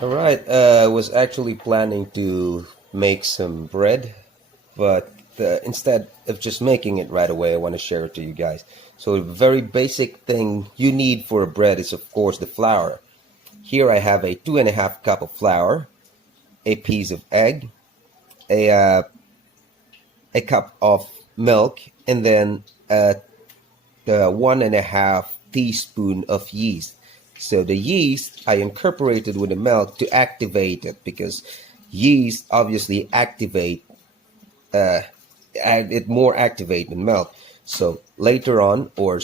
All right, I was actually planning to make some bread, but instead of just making it right away, I want to share it to you guys. So, the very basic thing you need for a bread is, of course, the flour. Here I have a 2.5 cup of flour, a piece of egg, a uh, a cup of milk, and then the 1.5 teaspoon of yeast. So the yeast I incorporated with the milk to activate it because yeast obviously activate it more activate than milk. So later on, or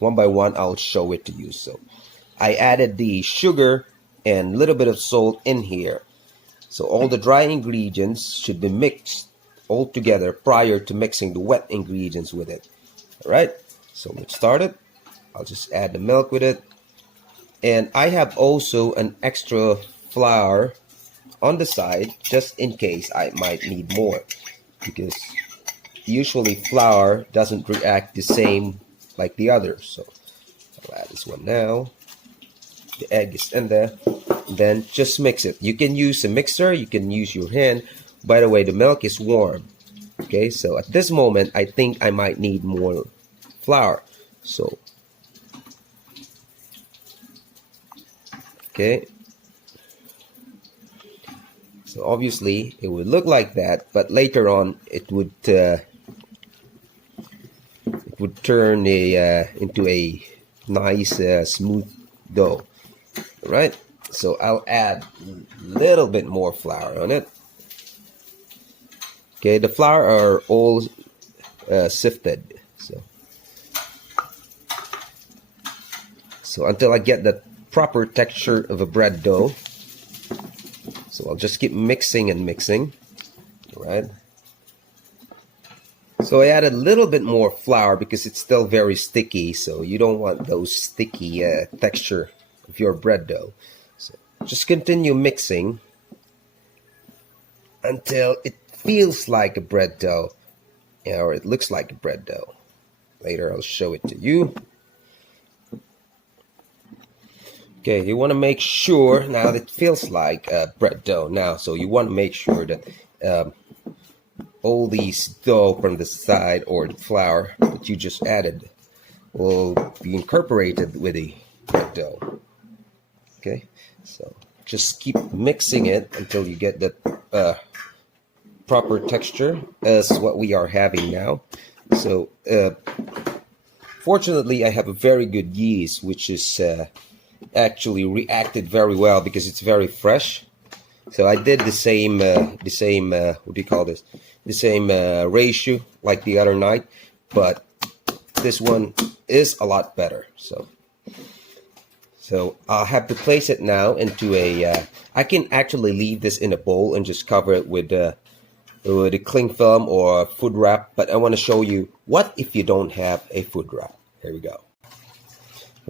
one by one, I'll show it to you. So I added the sugar and a little bit of salt in here. So all the dry ingredients should be mixed all together prior to mixing the wet ingredients with it. All right, so let's start it. I'll just add the milk with it. And I have also an extra flour on the side just in case I might need more, because usually flour doesn't react the same like the others. So I'll add this one now. The egg is in there. Then just mix it. You can use a mixer, you can use your hand. By the way, the milk is warm. Okay, so at this moment, I think I might need more flour. So, okay. So obviously it would look like that, but later on it would turn into a nice smooth dough. All right. So I'll add a little bit more flour on it. Okay, the flour are all sifted. So until I get the proper texture of a bread dough. So I'll just keep mixing and mixing. All right. So I added a little bit more flour because it's still very sticky. So you don't want those sticky texture of your bread dough. So just continue mixing until it feels like a bread dough, or it looks like a bread dough. Later I'll show it to you. Okay, you want to make sure now that it feels like bread dough now. So you want to make sure that all these dough from the side or the flour that you just added will be incorporated with the bread dough. Okay, so just keep mixing it until you get that proper texture as what we are having now. So fortunately, I have a very good yeast, which is actually reacted very well because it's very fresh. So I did the same what do you call this? The same ratio like the other night, but this one is a lot better. So I'll have to place it now into a. I can actually leave this in a bowl and just cover it with a cling film or food wrap. But I want to show you what if you don't have a food wrap. Here we go.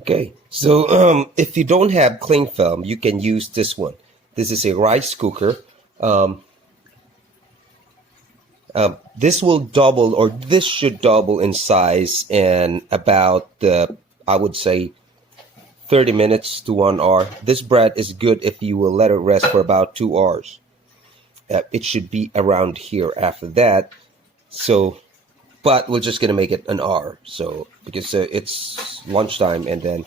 Okay, so if you don't have cling film, you can use this one. This is a rice cooker. This will double, or this should double in size in about, I would say, 30 minutes to 1 hour. This bread is good if you will let it rest for about 2 hours. It should be around here after that. So, but we're just gonna make it an hour. So because it's lunchtime, and then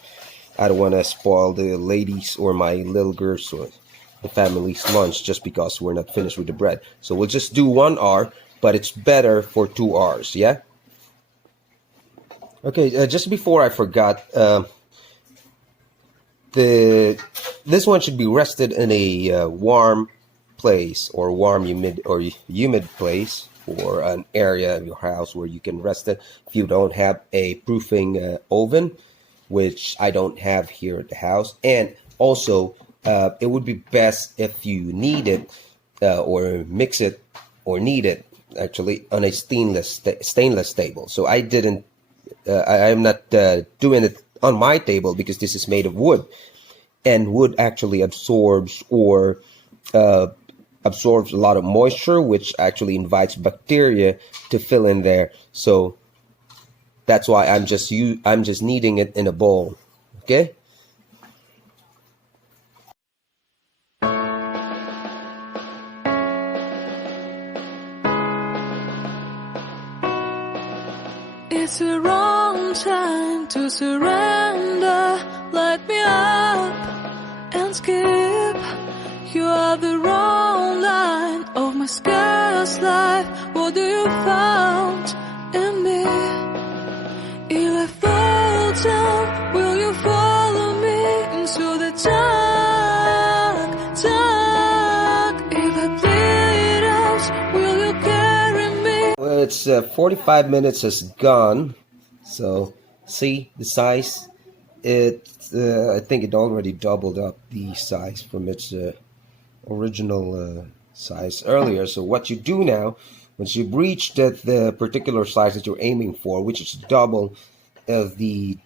I don't want to spoil the ladies or my little girls or the family's lunch just because we're not finished with the bread. So we'll just do 1 hour, but it's better for 2 hours. Yeah. Okay. Just before I forgot, this one should be rested in a warm place, or humid place, or an area of your house where you can rest it. If you don't have a proofing oven, which I don't have here at the house, and also it would be best if you need it or mix it or need it actually on a stainless table. So I didn't. I am not doing it on my table because this is made of wood, and wood actually absorbs absorbs a lot of moisture, which actually invites bacteria to fill in there. So that's why I'm just kneading it in a bowl. Okay. It's the wrong time to surrender. Light me up and skip. You are the wrong line of my scarce life. What do you found in me? If I fall down, will you follow me into the dark, dark? If I bleed out, will you carry me? Well, it's 45 minutes has gone. So see the size. I think it already doubled up the size from its original size earlier. So what you do now, once you've reached the particular size that you're aiming for, which is double of the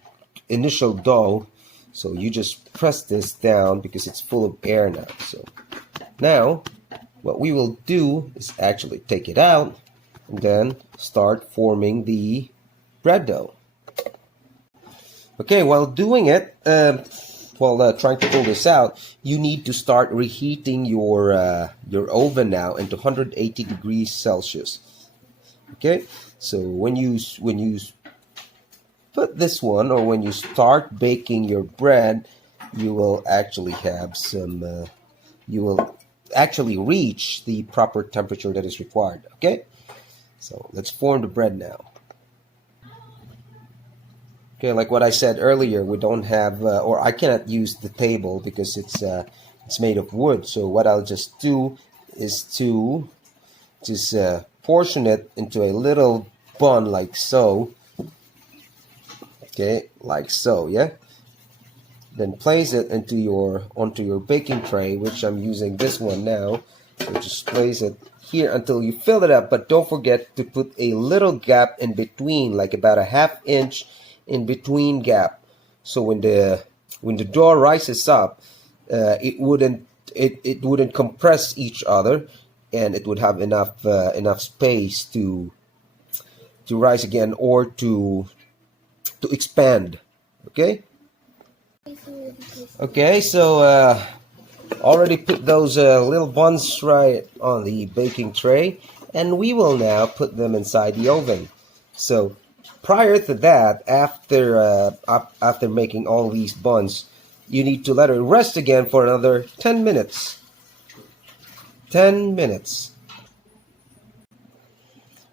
initial dough, so you just press this down because it's full of air now. So now what we will do is actually take it out and then start forming the bread dough. Okay, while doing it, while trying to pull this out, you need to start reheating your oven now into 180 degrees Celsius. Okay, so when you put this one, or when you start baking your bread, you will actually have some. You will actually reach the proper temperature that is required. Okay, so let's form the bread now. Okay, like what I said earlier, we don't have, or I cannot use the table because it's made of wood. So what I'll just do is to just portion it into a little bun like so. Okay, like so, yeah. Then place it onto your baking tray, which I'm using this one now. So just place it here until you fill it up, but don't forget to put a little gap in between, like about a ½ inch in between gap, so when the dough rises up, it wouldn't compress each other, and it would have enough space to rise again, or to expand. Okay, so already put those little buns right on the baking tray, and we will now put them inside the oven. So prior to that, after making all these buns, you need to let it rest again for another 10 minutes. 10 minutes.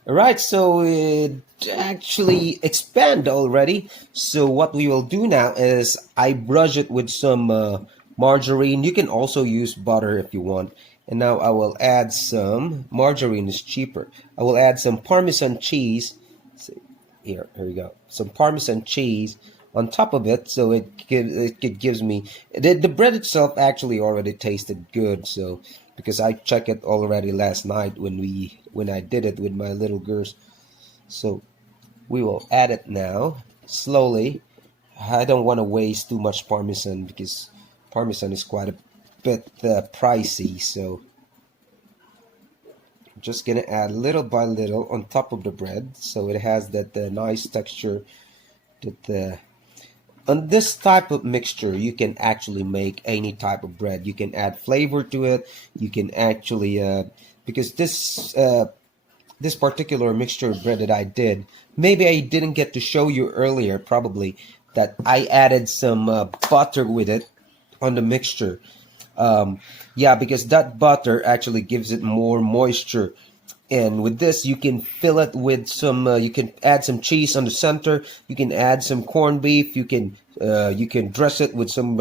Alright, so it actually expand already. So what we will do now is I brush it with some margarine. You can also use butter if you want. And now I will add some, margarine is cheaper. I will add some Parmesan cheese. Here we go. Some Parmesan cheese on top of it, so it gives me the bread itself actually already tasted good. So because I checked it already last night when I did it with my little girls. So we will add it now slowly. I don't want to waste too much Parmesan because Parmesan is quite a bit pricey. So just gonna add little by little on top of the bread, so it has that nice texture. That on this type of mixture, you can actually make any type of bread. You can add flavor to it. You can actually because this particular mixture of bread that I did, maybe I didn't get to show you earlier, probably, that I added some butter with it on the mixture. Yeah, because that butter actually gives it more moisture, and with this you can fill it with some you can add some cheese on the center, you can add some corned beef, you can dress it with some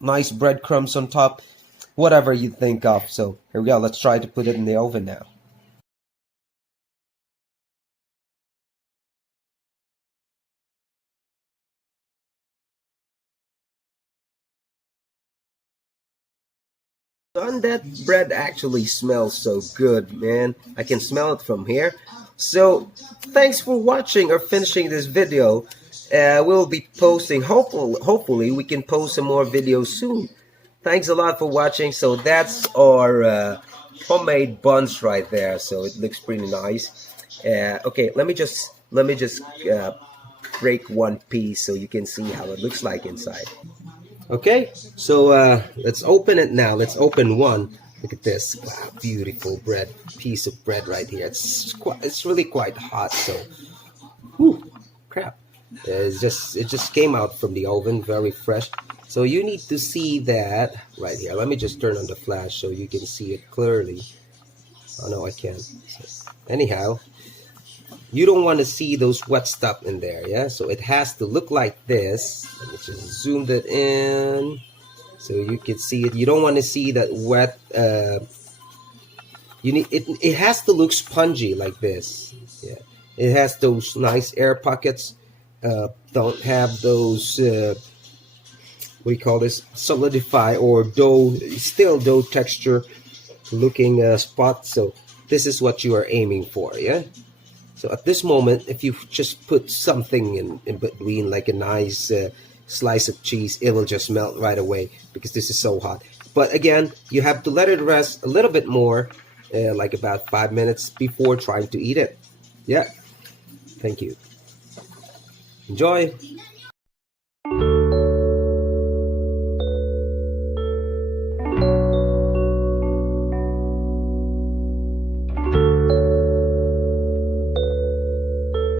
nice breadcrumbs on top, whatever you think of. So here we go, let's try to put it in the oven now. And that bread actually smells so good, man. I can smell it from here. So thanks for watching or finishing this video. We'll be posting, hopefully we can post some more videos soon. Thanks a lot for watching. So that's our homemade buns right there. So it looks pretty nice. Okay, let me just break one piece so you can see how it looks like inside. Okay, so let's open it now. Let's open one. Look at this. Wow, beautiful piece of bread right here. It's really quite hot. So, whew. crap. It just came out from the oven, very fresh. So you need to see that right here. Let me just turn on the flash so you can see it clearly. Oh no, I can't. So, anyhow, you don't want to see those wet stuff in there, yeah? So it has to look like this. Let me just zoom that in so you can see it. You don't want to see that wet. You need it. It has to look spongy like this. Yeah, it has those nice air pockets. Don't have those. What do you call this? Solidify or dough, still dough texture looking spot. So this is what you are aiming for, yeah. So at this moment, if you just put something in between, like a nice slice of cheese, it will just melt right away because this is so hot. But again, you have to let it rest a little bit more, like about 5 minutes before trying to eat it. Yeah. Thank you. Enjoy.